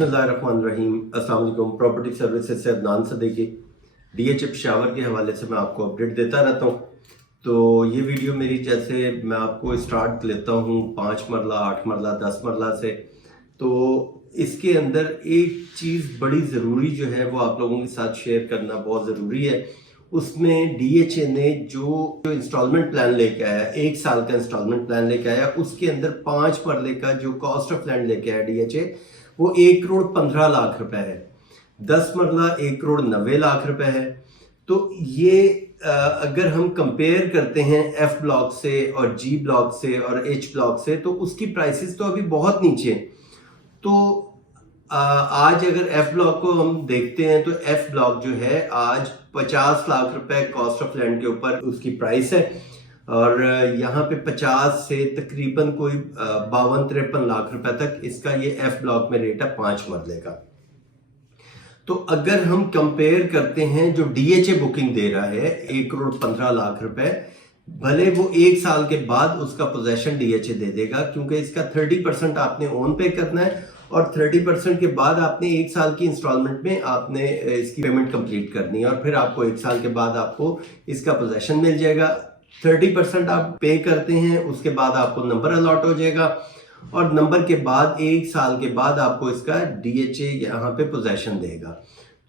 बिस्मिल्लाहिर्रहमानिर्रहीम। अस्सलाम वालेकुम। प्रॉपर्टी सर्विसेज से अदनान सदीकी डीएच पेशावर के हवाले से मैं आपको अपडेट देता रहता हूँ। तो ये वीडियो मेरी जैसे मैं आपको स्टार्ट लेता हूँ 5 मरला 8 मरला 10 मरला से, तो इसके अंदर एक चीज़ बड़ी ज़रूरी जो है वो आप लोगों के साथ शेयर करना बहुत ज़रूरी है। उसमें डीएचए ने जो इंस्टॉलमेंट प्लान लेके आया, 1 साल का इंस्टॉलमेंट प्लान लेके आया, उसके अंदर 5 मरले का जो कॉस्ट ऑफ लैंड लेके आया डीएचए वो 1 करोड़ 15 लाख रुपए है। 10 मरला 1 करोड़ 90 लाख रुपए है। तो ये अगर हम कंपेयर करते हैं एफ ब्लॉक से और जी ब्लॉक से और एच ब्लॉक से, तो उसकी प्राइसेस तो अभी बहुत नीचे हैं। तो आज अगर एफ ब्लॉक को हम देखते हैं तो एफ ब्लॉक जो है आज 50 लाख रुपए कॉस्ट ऑफ लैंड के ऊपर उसकी प्राइस है, और यहाँ पे 50 से तकरीबन कोई 52-53 लाख रुपए तक इसका ये एफ ब्लॉक में रेट है 5 मरले का। तो अगर हम कंपेयर करते हैं जो डीएचए बुकिंग दे रहा है 1 करोड़ 15 लाख रुपए, भले वो 1 साल के बाद उसका पोजेशन डीएचए दे देगा, क्योंकि इसका 30% आपने ओन पे करना है और 30% के बाद आपने 1 साल की इंस्टॉलमेंट में आपने इसकी पेमेंट कंप्लीट करनी है, और फिर आपको 1 साल के बाद आपको इसका पोजेशन मिल जाएगा। 30% आप पे करते हैं, उसके बाद आपको नंबर अलॉट हो जाएगा, और नंबर के बाद 1 साल के बाद आपको इसका डीएचए यहाँ पे पोजेशन देगा।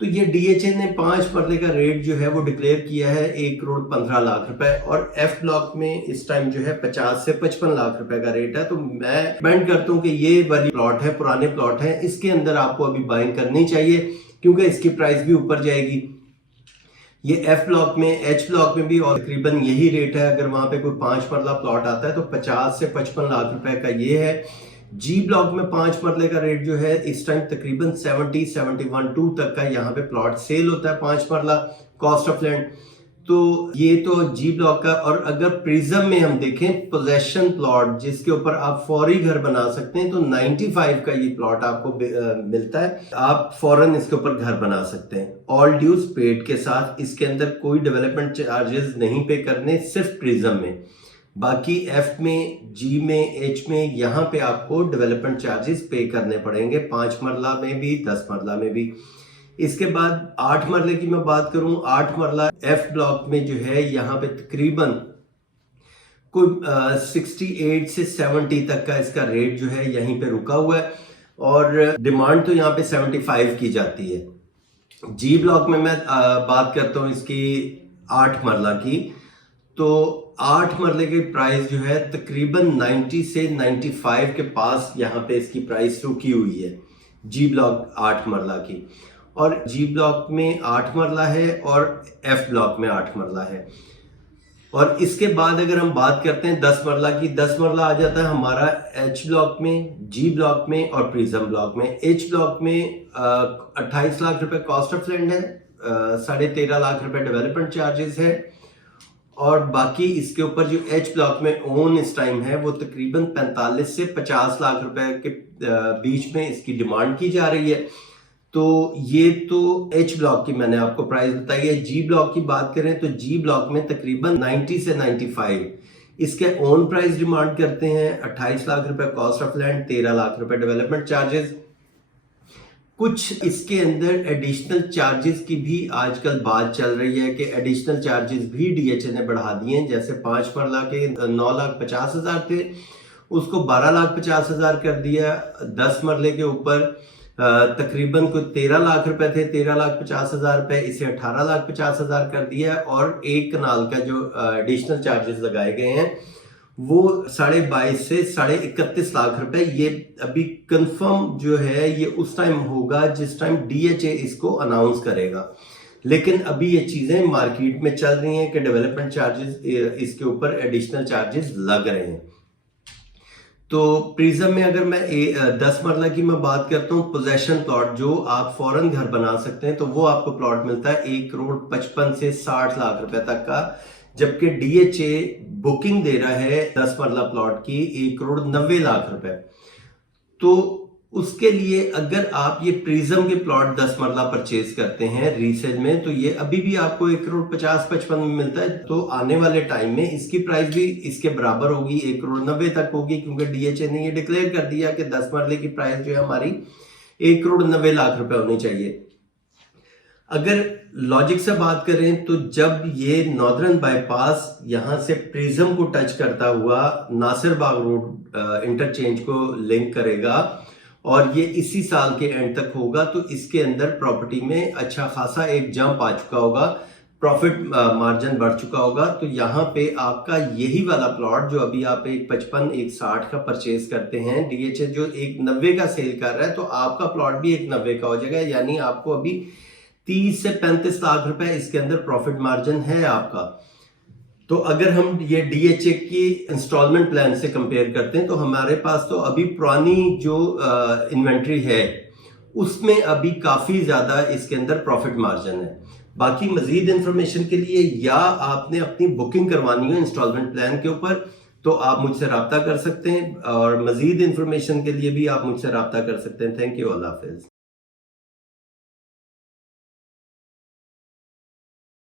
तो ये डीएचए ने 5 मरले का रेट जो है वो डिक्लेयर किया है 1 करोड़ 15 लाख रुपए, और एफ ब्लॉक में इस टाइम जो है 50 से 55 लाख रुपए का रेट है। तो मैं रिकमेंड करता हूँ कि ये वाली प्लॉट है, पुराने प्लॉट है, इसके अंदर आपको अभी बाइंग करनी चाहिए, क्योंकि इसकी प्राइस भी ऊपर जाएगी। ये एफ ब्लॉक में, एच ब्लॉक में भी और तकरीबन यही रेट है। अगर वहां पे कोई 5 मरला प्लॉट आता है तो 50 से 55 लाख रुपए का ये है। जी ब्लॉक में 5 मरले का रेट जो है इस टाइम तकरीबन 70-71 तक का यहाँ पे प्लॉट सेल होता है 5 मरला कॉस्ट ऑफ लैंड। तो ये तो जी ब्लॉक का। और अगर प्रिज्म में हम देखें पोजेशन प्लॉट जिसके ऊपर आप फौरी घर बना सकते हैं, तो 95 का ये प्लॉट आपको मिलता है, आप फौरन इसके ऊपर घर बना सकते हैं ऑल ड्यूज पेड के साथ। इसके अंदर कोई डेवलपमेंट चार्जेस नहीं पे करने, सिर्फ प्रिज्म में। बाकी एफ में, जी में, एच में यहाँ पे आपको डेवलपमेंट चार्जेस पे करने पड़ेंगे, 5 मरला में भी 10 मरला में भी। इसके बाद 8 मरले की मैं बात करूं, 8 मरला एफ ब्लॉक में जो है यहाँ पे तकरीबन कोई 68 से 70 तक का इसका रेट जो है यहीं पे रुका हुआ है, और डिमांड तो यहाँ पे 75 की जाती है। जी ब्लॉक में मैं बात करता हूँ इसकी 8 मरला की, तो 8 मरले की प्राइस जो है तकरीबन 90 से 95 के पास यहाँ पे इसकी प्राइस रुकी हुई है, जी ब्लॉक 8 मरला की। और जी ब्लॉक में 8 मरला है और एफ ब्लॉक में 8 मरला है। और इसके बाद अगर हम बात करते हैं 10 मरला की, 10 मरला आ जाता है हमारा एच ब्लॉक में, जी ब्लॉक में और प्रिज्म ब्लॉक में। एच ब्लॉक में 28 लाख रुपए कॉस्ट ऑफ लैंड है, 13.5 लाख रुपए डेवलपमेंट चार्जेस है, और बाकी इसके ऊपर जो एच ब्लॉक में ओन इस टाइम है वो तकरीबन 45 से 50 लाख रुपए के बीच में इसकी डिमांड की जा रही है। तो ये तो एच ब्लॉक की मैंने आपको प्राइस बताई है। जी ब्लॉक की बात करें तो जी ब्लॉक में तकरीबन 90 से 95 इसके ओन प्राइस डिमांड करते हैं। 28 लाख रुपए कॉस्ट ऑफ लैंड, 13 लाख रुपए डेवलपमेंट चार्जेस। कुछ इसके अंदर एडिशनल चार्जेस की भी आजकल बात चल रही है कि एडिशनल चार्जेस भी डीएचए ने बढ़ा दिए हैं। जैसे 5 मरला के 9,50,000 थे, उसको 12,50,000 कर दिया। 10 मरले के ऊपर तकरीबन कोई 13 लाख रुपए थे, 13,50,000 रुपए, इसे 18,50,000 कर दिया। और एक कनाल का जो एडिशनल चार्जेस लगाए गए हैं वो 22.5 से 31.5 लाख रुपए। ये अभी कंफर्म जो है ये उस टाइम होगा जिस टाइम डीएचए इसको अनाउंस करेगा, लेकिन अभी ये चीजें मार्केट में चल रही हैं कि डेवलपमेंट चार्जेस इसके ऊपर एडिशनल चार्जेस लग रहे हैं। तो प्रिज्म में अगर मैं 10 मरला की मैं बात करता हूँ, पोजेशन प्लॉट जो आप फौरन घर बना सकते हैं, तो वो आपको प्लॉट मिलता है 1 करोड़ 55 से 60 लाख रुपए तक का, जबकि डीएचए बुकिंग दे रहा है 10 मरला प्लॉट की 1 करोड़ 90 लाख रुपए। तो उसके लिए अगर आप ये प्रिज्म के प्लॉट 10 मरला परचेज करते हैं रीसेल में, तो ये अभी भी आपको 1 करोड़ 50-55 में मिलता है। तो आने वाले टाइम में इसकी प्राइस भी इसके बराबर होगी, 1 करोड़ 90 तक होगी, क्योंकि डीएचए ने ये डिक्लेयर कर दिया कि 10 मरले की प्राइस जो है हमारी 1,90,00,000 रुपए होनी चाहिए। अगर लॉजिक से बात करें तो जब ये नॉर्दर्न बाईपास यहां से प्रिज्म को टच करता हुआ नासिर बाग रोड इंटरचेंज को लिंक करेगा और ये इसी साल के एंड तक होगा, तो इसके अंदर प्रॉपर्टी में अच्छा खासा एक जंप आ चुका होगा, प्रॉफिट मार्जिन बढ़ चुका होगा। तो यहाँ पे आपका यही वाला प्लॉट जो अभी आप एक 55 एक 60 का परचेज करते हैं, डीएचए जो एक 90 का सेल कर रहा है, तो आपका प्लॉट भी एक 90 का हो जाएगा। यानी आपको अभी 30 से 35 लाख रुपए इसके अंदर प्रॉफिट मार्जिन है आपका। तो अगर हम ये डीएचए की इंस्टॉलमेंट प्लान से कंपेयर करते हैं तो हमारे पास तो अभी पुरानी जो इन्वेंट्री है उसमें अभी काफी ज्यादा इसके अंदर प्रॉफिट मार्जिन है। बाकी मजीद इंफॉर्मेशन के लिए या आपने अपनी बुकिंग करवानी हो इंस्टॉलमेंट प्लान के ऊपर तो आप मुझसे रब्ता कर सकते हैं, और मजीद इंफॉर्मेशन के लिए भी आप मुझसे रब्ता कर सकते हैं। Thank you, Allah Hafiz.